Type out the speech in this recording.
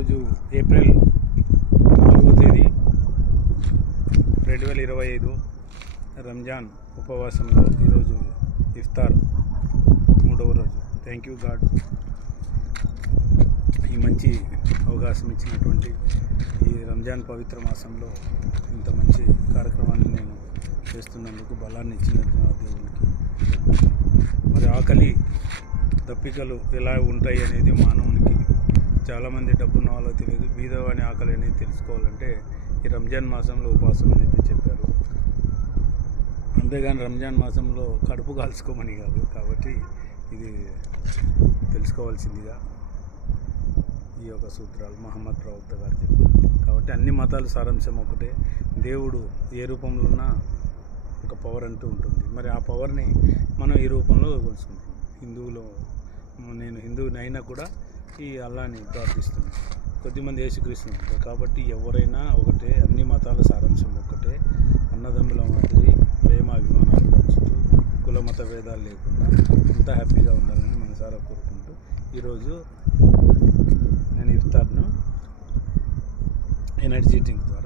ఈరోజు ఏప్రిల్ నాలుగో తేదీ రెండు వేల ఇరవై ఐదు రంజాన్ ఉపవాసంలో ఈరోజు ఇఫ్తార్ మూడవ రోజు. థ్యాంక్ యూ గాడ్ ఈ మంచి అవకాశం ఇచ్చినటువంటి ఈ రంజాన్ పవిత్ర మాసంలో ఇంత మంచి కార్యక్రమాన్ని నేను చేస్తున్నందుకు బలాన్ని ఇచ్చిన దేవునికి మరి ఆకలి తప్పికలు ఎలా ఉంటాయి అనేది మానవునికి చాలామంది డబ్బున్న వాళ్ళకి తెలియదు బీదవాని ఆకలి అనేది తెలుసుకోవాలంటే ఈ రంజాన్ మాసంలో ఉపవాసం అనేది చెప్పారు. అంతేగాని రంజాన్ మాసంలో కడుపు కాల్చుకోమని కాదు కాబట్టి ఇది తెలుసుకోవాల్సిందిగా ఈ యొక్క సూత్రాలు మహమ్మద్ ప్రవక్త గారు చెప్పారు. కాబట్టి అన్ని మతాల సారాంశం ఒకటే. దేవుడు ఏ రూపంలో ఉన్నా ఒక పవర్ అంటూ ఉంటుంది. మరి ఆ పవర్ని మనం ఈ రూపంలో కొలుసుకుంటాం హిందువులో నేను హిందువుని అయినా కూడా ఈ అల్లాని ప్రార్థిస్తుంది కొద్దిమంది యేసుక్రీస్తు ఉంటారు కాబట్టి ఎవరైనా ఒకటే అన్ని మతాల సారాంశం ఒక్కటే. అన్నదమ్ముల మాదిరి ప్రేమ అభిమానాలు పంచుతూ కుల మత భేదాలు లేకుండా అంతా హ్యాపీగా ఉండాలని మనసారా కోరుకుంటూ ఈరోజు నేను ఇఫ్తార్ను ఎనర్జీ డ్రింక్ ద్వారా